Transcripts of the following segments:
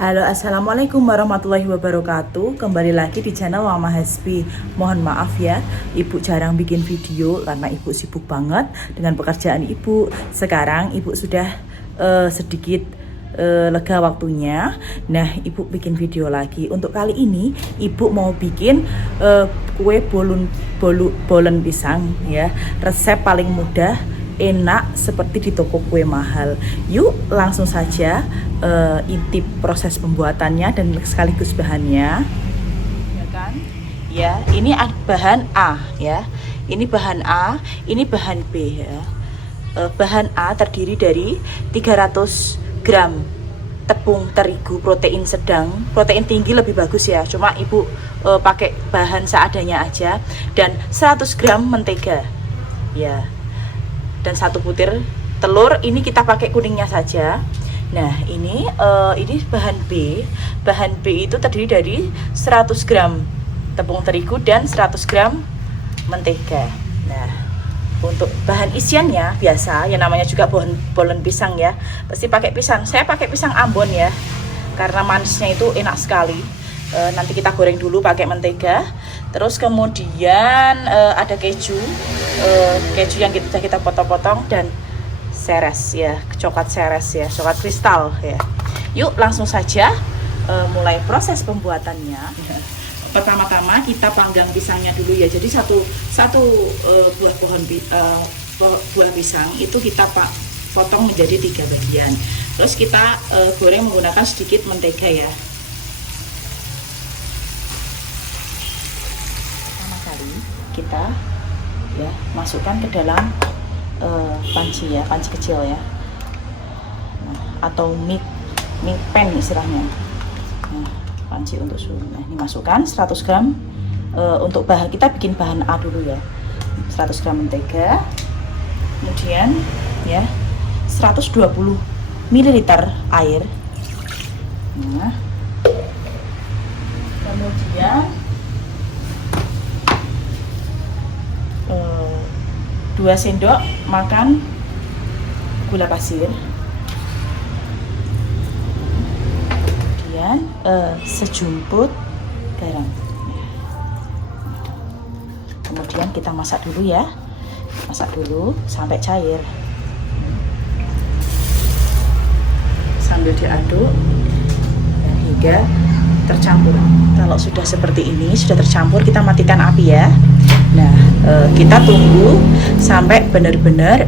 Halo, assalamualaikum warahmatullahi wabarakatuh. Kembali lagi di channel Mama Hasbi. Mohon maaf ya, ibu jarang bikin video karena ibu sibuk banget dengan pekerjaan ibu. Sekarang ibu sudah sedikit lega waktunya. Nah, ibu bikin video lagi. Untuk kali ini ibu mau bikin kue bolen pisang ya. Resep paling mudah, enak seperti di toko kue mahal. Yuk langsung saja intip proses pembuatannya dan sekaligus bahannya. Ya kan? Ya, ini bahan A ya. Ini bahan A, ini bahan B ya. Bahan A terdiri dari 300 gram tepung terigu protein sedang. Protein tinggi lebih bagus ya. Cuma ibu pakai bahan seadanya aja, dan 100 gram mentega. Ya. Dan 1 butir telur, ini kita pakai kuningnya saja. Nah, ini bahan B. Bahan B itu terdiri dari 100 gram tepung terigu dan 100 gram mentega. Nah, untuk bahan isiannya biasa, yang namanya juga bolen pisang ya. Pasti pakai pisang. Saya pakai pisang Ambon ya, karena manisnya itu enak sekali. Nanti kita goreng dulu pakai mentega. Terus kemudian ada keju yang kita potong-potong, dan seres ya, coklat seres ya, coklat kristal ya. Yuk langsung saja mulai proses pembuatannya. Pertama-tama kita panggang pisangnya dulu ya. Jadi satu buah pisang itu kita potong menjadi 3 bagian. Terus kita goreng menggunakan sedikit mentega ya. Pertama kali kita ya masukkan ke dalam panci ya, panci kecil ya, atau mie pan istilahnya. Nah, panci untuk suhu. Nah, ini masukkan 100 gram untuk bahan, kita bikin bahan A dulu ya. 100 gram mentega, kemudian ya 120 ml air. Nah, kemudian 2 sendok makan gula pasir, kemudian sejumput garam. Kemudian kita masak dulu ya, masak dulu sampai cair sambil diaduk ya, hingga tercampur. Kalau sudah seperti ini, sudah tercampur, kita matikan api ya. Nah, kita tunggu sampai benar-benar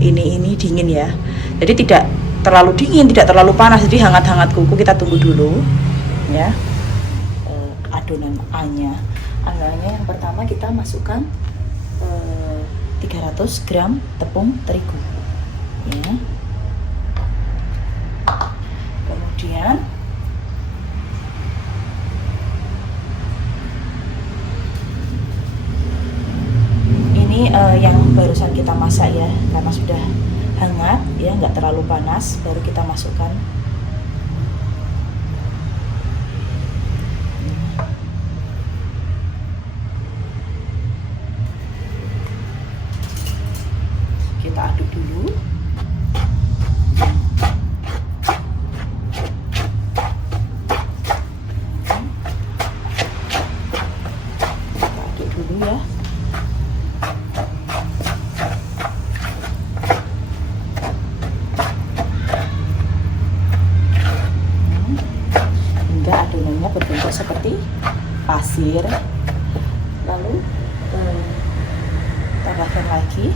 ini dingin ya. Jadi tidak terlalu dingin, tidak terlalu panas, jadi hangat-hangat kuku. Kita tunggu dulu ya. Adonan A-nya yang pertama kita masukkan 300 gram tepung terigu ya. Kemudian yang barusan kita masak ya, karena sudah hangat ya, nggak terlalu panas, baru kita masukkan. Kita aduk dulu. Kita aduk dulu ya. Adonannya berbentuk seperti pasir, lalu tambahkan lagi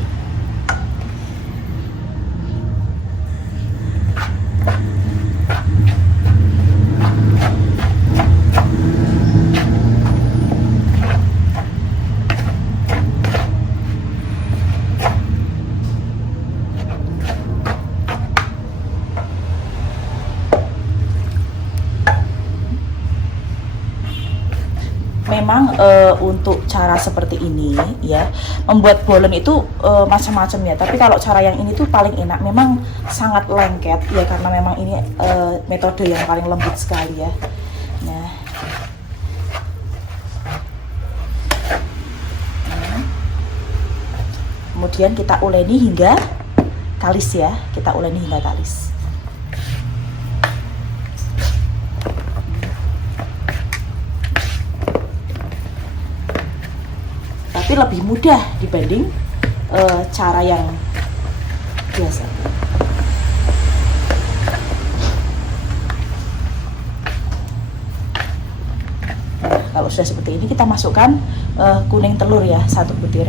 memang untuk cara seperti ini ya, membuat bolen itu macam-macam ya, tapi kalau cara yang ini tuh paling enak, memang sangat lengket ya, karena memang ini metode yang paling lembut sekali ya. Nah, kemudian kita uleni hingga kalis ya, kita uleni hingga kalis. pasti lebih mudah dibanding cara yang biasa. Nah, kalau sudah seperti ini kita masukkan kuning telur ya, 1 butir.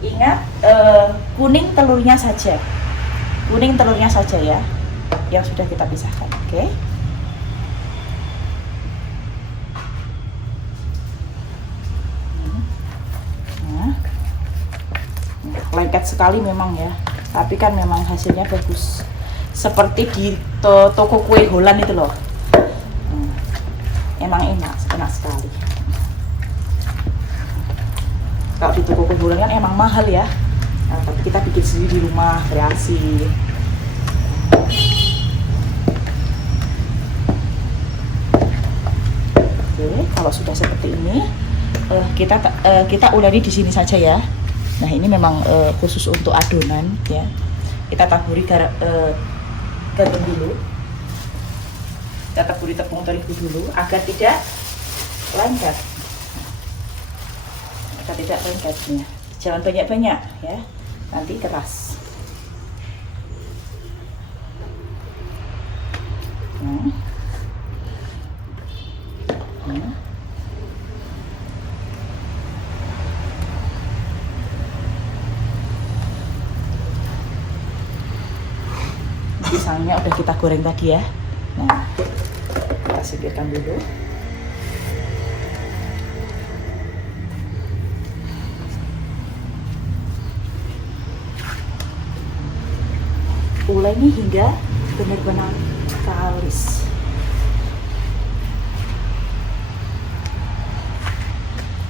Ingat, kuning telurnya saja ya yang sudah kita pisahkan. Oke. Nah, lengket sekali memang ya, tapi kan memang hasilnya bagus, seperti di toko kue Holland itu loh. Emang enak sekali. Kalau di toko kue Holland kan emang mahal ya, tapi kita bikin sendiri di rumah, kreasi. Oke, kalau sudah seperti ini, kita uleni di sini saja ya. Nah, ini memang khusus untuk adonan ya. Kita taburi garam dulu. Kita taburi tepung terigu dulu agar tidak lengket. Ya. Jangan banyak-banyak ya, nanti keras. Pisangnya udah kita goreng tadi ya. Nah, kita singkirkan dulu. Uleni hingga benar-benar kalis.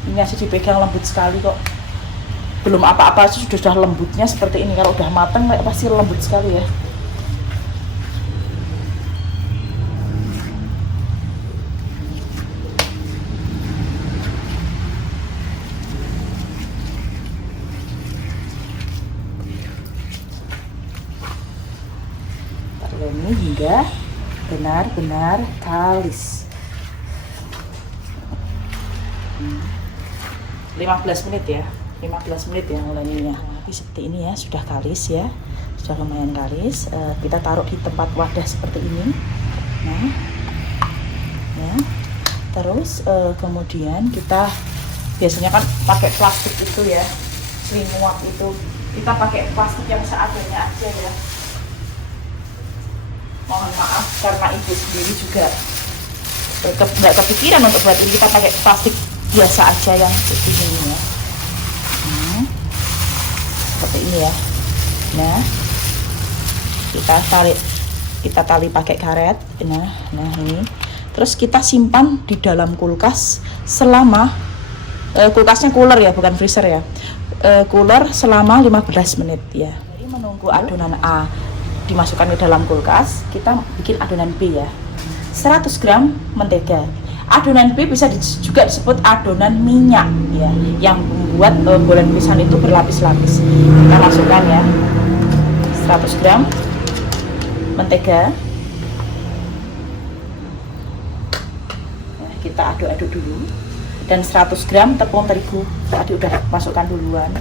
Ini masih dipegang lembut sekali kok. Belum apa-apa sudah lembutnya seperti ini. Kalau udah matang pasti lembut sekali ya. Ini hingga benar-benar kalis. 15 menit ya, 15 menit ya uleninya. Tapi seperti ini ya, sudah kalis ya, sudah lumayan kalis. Kita taruh di tempat wadah seperti ini. Nah, ya. Terus kemudian kita biasanya kan pakai plastik itu ya, slimuak itu. Kita pakai plastik yang seadanya aja ya. Mohon maaf karena ibu sendiri juga nggak kepikiran untuk buat ini. Kita pakai plastik biasa aja yang seperti ini ya. Seperti ini ya. Nah, kita tali pakai karet. Nah ini. Terus kita simpan di dalam kulkas selama kulkasnya cooler ya, bukan freezer ya. Cooler selama 15 menit ya. Jadi menunggu adonan A dimasukkan ke dalam kulkas, kita bikin adonan B ya. 100 gram mentega. Adonan B bisa juga disebut adonan minyak ya, yang membuat bolen pisang itu berlapis-lapis. Kita masukkan ya 100 gram mentega. Nah, kita aduk-aduk dulu. Dan 100 gram tepung terigu tadi udah masukkan duluan.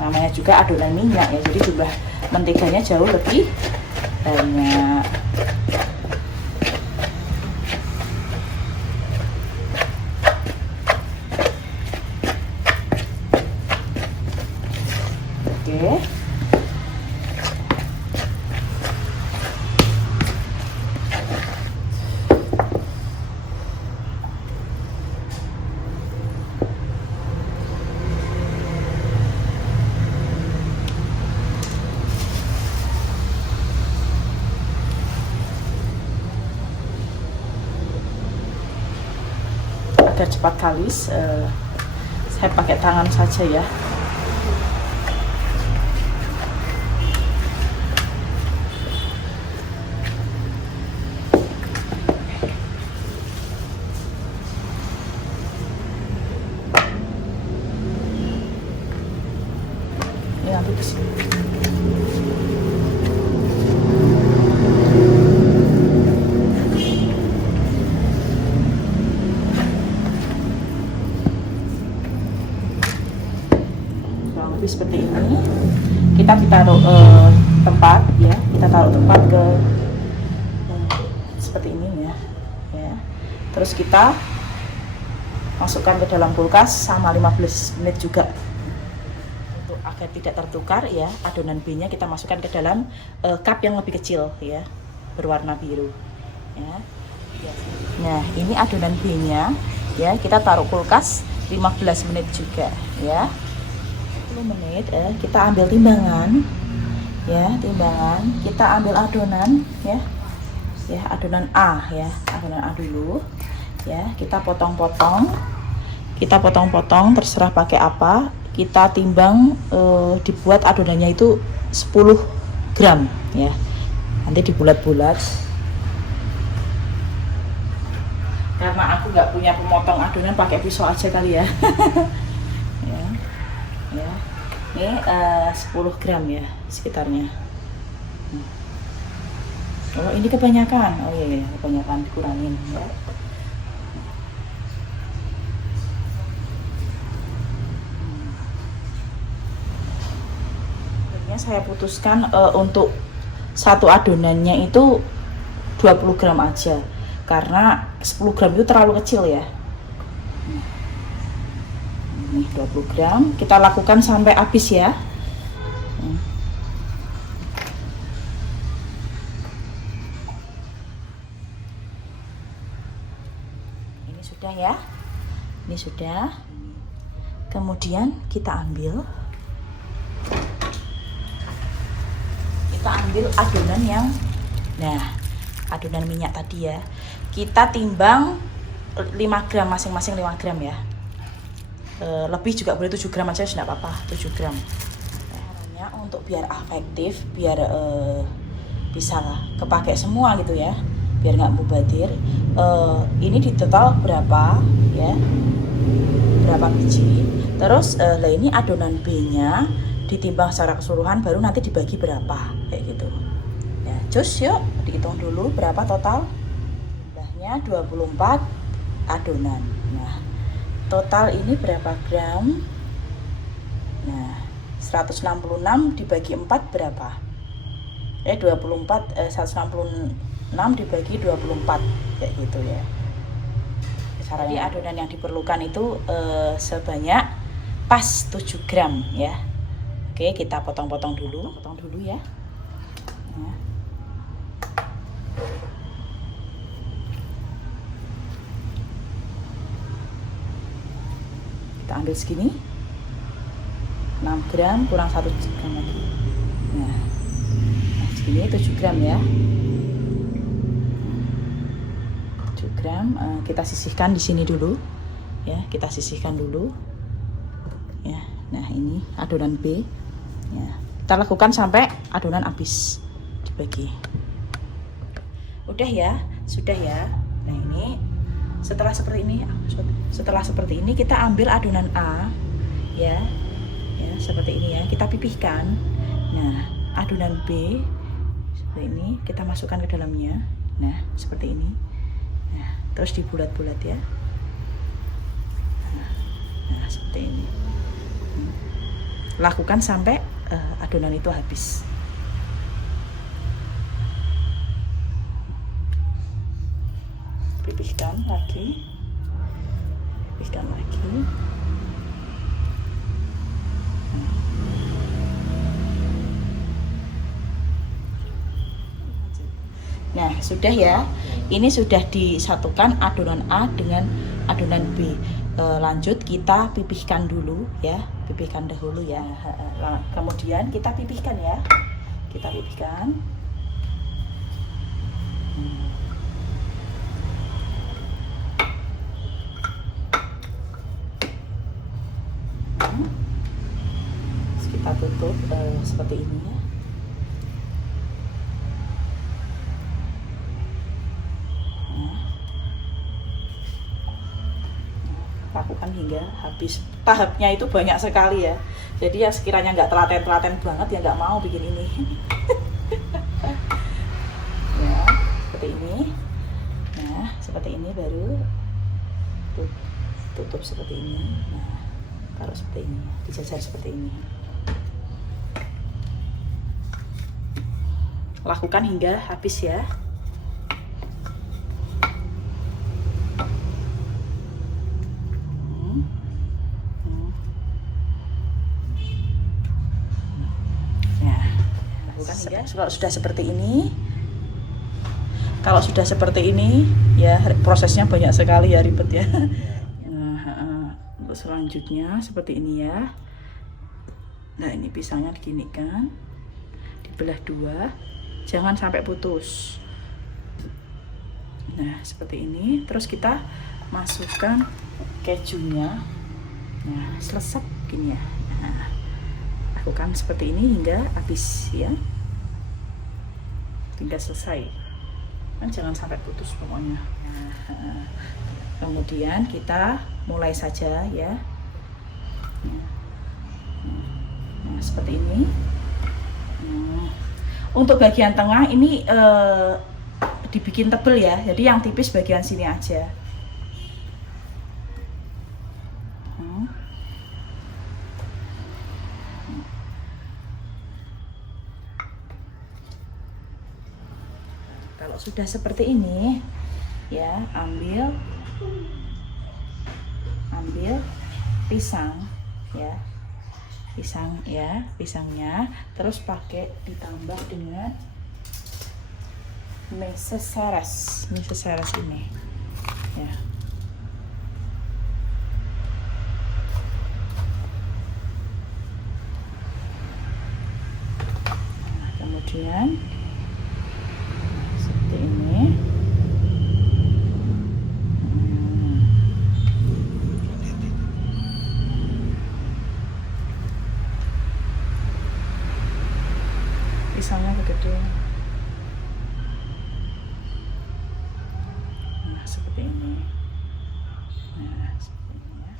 Namanya juga adonan minyak ya, jadi jumlah menteganya jauh lebih banyak. Oke. Agar cepat kalis, saya pakai tangan saja ya. seperti ini. Kita ditaruh tempat ya, kita taruh tempat ke seperti ini ya. Terus kita masukkan ke dalam kulkas sama 15 menit juga. Untuk agar tidak tertukar ya, adonan B-nya kita masukkan ke dalam cup yang lebih kecil ya, berwarna biru ya. Nah, ini adonan B-nya ya, kita taruh kulkas 15 menit juga ya. 10 menit kita ambil timbangan ya, kita ambil adonan ya, adonan A ya, adonan A dulu ya, kita potong-potong, terserah pakai apa, kita timbang, dibuat adonannya itu 10 gram ya, nanti dibulat-bulat. Karena aku nggak punya pemotong adonan, pakai pisau aja kali ya. Ini 10 gram ya sekitarnya. Oh, ini kebanyakan. Oh iya, kebanyakan, dikurangin ya. Saya putuskan untuk satu adonannya itu 20 gram aja, karena 10 gram itu terlalu kecil ya. Ini 20 gram, kita lakukan sampai habis ya. Ini sudah ya, ini sudah. Kemudian kita ambil adonan yang, nah, adonan minyak tadi ya, kita timbang 5 gram masing-masing, 5 gram ya. Lebih juga boleh, 7 gram aja tidak apa-apa, 7 gram. Caranya untuk biar efektif, biar bisa kepake semua gitu ya, biar nggak mubazir. Ini di total berapa ya, berapa biji. Terus lah ini adonan B-nya ditimbang secara keseluruhan, baru nanti dibagi berapa kayak gitu ya. Cus, yuk dihitung dulu berapa total jumlahnya, 24 adonan. Nah, total ini berapa gram? Nah, 166 dibagi 4 berapa? 166 dibagi 24 kayak gitu ya. Caranya adonan yang diperlukan itu sebanyak pas 7 gram ya. Oke, kita potong-potong dulu, ya. Nah. Kita ambil segini, 6 gram kurang 1 gram lagi. Nah, segini 7 gram ya. 7 gram, kita sisihkan di sini dulu, ya. Kita sisihkan dulu, ya. Nah, ini adonan B. Ya, kita lakukan sampai adonan habis dibagi. Udah ya, sudah ya. Nah, ini setelah seperti ini kita ambil adonan A ya, seperti ini ya, kita pipihkan. Nah, adonan B seperti ini kita masukkan ke dalamnya. Nah, seperti ini. Nah, terus dibulat-bulat ya. Nah, seperti ini. Lakukan sampai adonan itu habis. Pipihkan lagi. Nah, sudah ya. Ini sudah disatukan adonan A dengan adonan B. Lanjut kita pipihkan dulu ya, pipihkan dahulu ya. Kemudian kita pipihkan ya, kita pipihkan. Terus kita tutup seperti ini ya. Lakukan hingga habis. Tahapnya itu banyak sekali ya, jadi ya sekiranya nggak telaten banget ya nggak mau bikin ini. Ya, seperti ini. Nah, seperti ini baru tutup seperti ini. Nah, taruh seperti ini, dijajar seperti ini. Lakukan hingga habis ya. Kalau sudah seperti ini, ya prosesnya banyak sekali ya, ribet ya. Nah, untuk selanjutnya seperti ini ya. Nah, ini pisangnya diginikan, dibelah dua, jangan sampai putus. Nah, seperti ini. Terus kita masukkan kejunya. Nah, selesai gini ya. Nah, lakukan seperti ini hingga habis ya, hingga selesai kan, jangan sampai putus pokoknya. Nah, kemudian kita mulai saja ya. Nah, seperti ini. Untuk bagian tengah ini dibikin tebel ya, jadi yang tipis bagian sini aja. Kalau sudah seperti ini ya, ambil pisang ya, pisangnya, terus pakai ditambah dengan meses ini ya. Nah, kemudian seperti ini. Pisangnya begitu. Nah, seperti ini. Nah, seperti ini ya.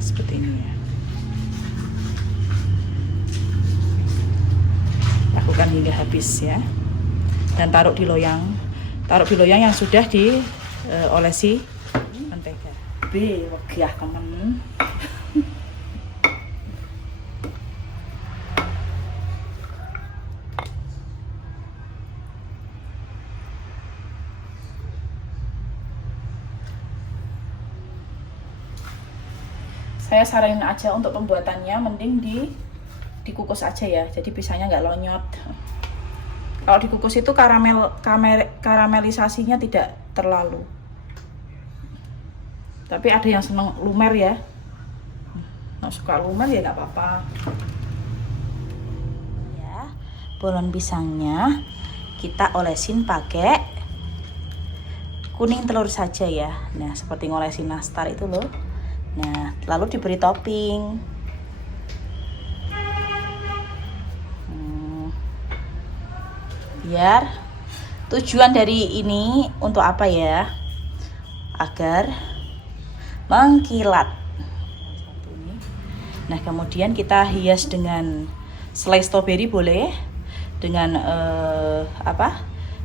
Seperti ini ya. Lakukan hingga habis ya. Dan taruh di loyang yang sudah diolesi mentega. Wegah temen. Saya saranin aja untuk pembuatannya mending dikukus aja ya, jadi pisangnya nggak lonyot. Kalau dikukus itu karamelisasinya tidak terlalu, tapi ada yang seneng lumer ya, nggak suka lumer ya nggak apa-apa ya. Bolon pisangnya kita olesin pakai kuning telur saja ya. Nah, seperti ngolesin nastar itu loh. Nah, lalu diberi topping. Biar tujuan dari ini untuk apa ya? Agar mengkilat. Nah, kemudian kita hias dengan selai stroberi boleh, dengan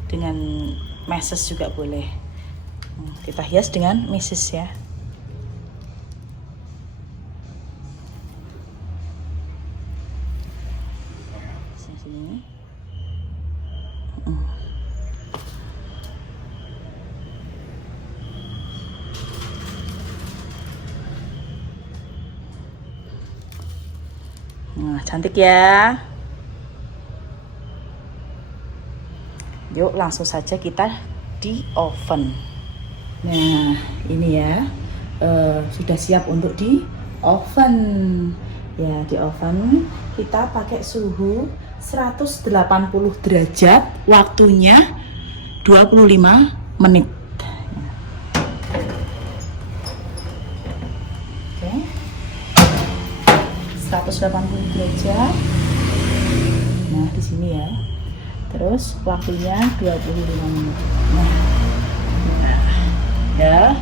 dengan meses juga boleh. Kita hias dengan meses ya. Sini. Nah, cantik ya. Yuk, langsung saja kita di oven. Nah, ini ya, sudah siap untuk di oven. Ya, di oven kita pakai suhu 180 derajat, waktunya 25 menit. 180 derajat. Nah, di sini ya. Terus waktunya 25 menit. Nah, ya.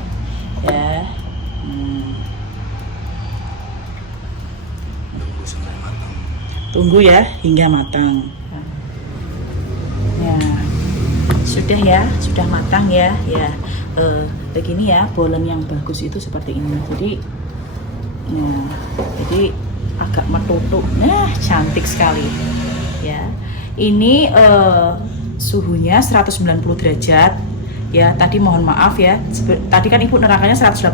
Tunggu ya hingga matang. Ya, sudah matang ya. Begini ya, bolen yang bagus itu seperti ini. Jadi agak metutuk. Nah, cantik sekali. Ya, ini suhunya 190 derajat. Ya, tadi mohon maaf ya. Tadi kan ibu nerangkannya 180.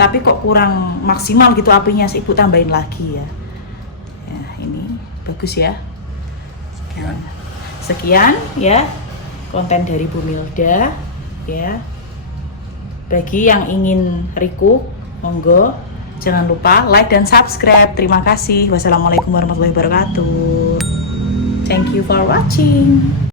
Tapi kok kurang maksimal gitu apinya. Ibu tambahin lagi ya. Ini bagus ya. Sekian ya konten dari Bu Milda ya. Bagi yang ingin recook, monggo jangan lupa like dan subscribe. Terima kasih. Wassalamualaikum warahmatullahi wabarakatuh. Thank you for watching.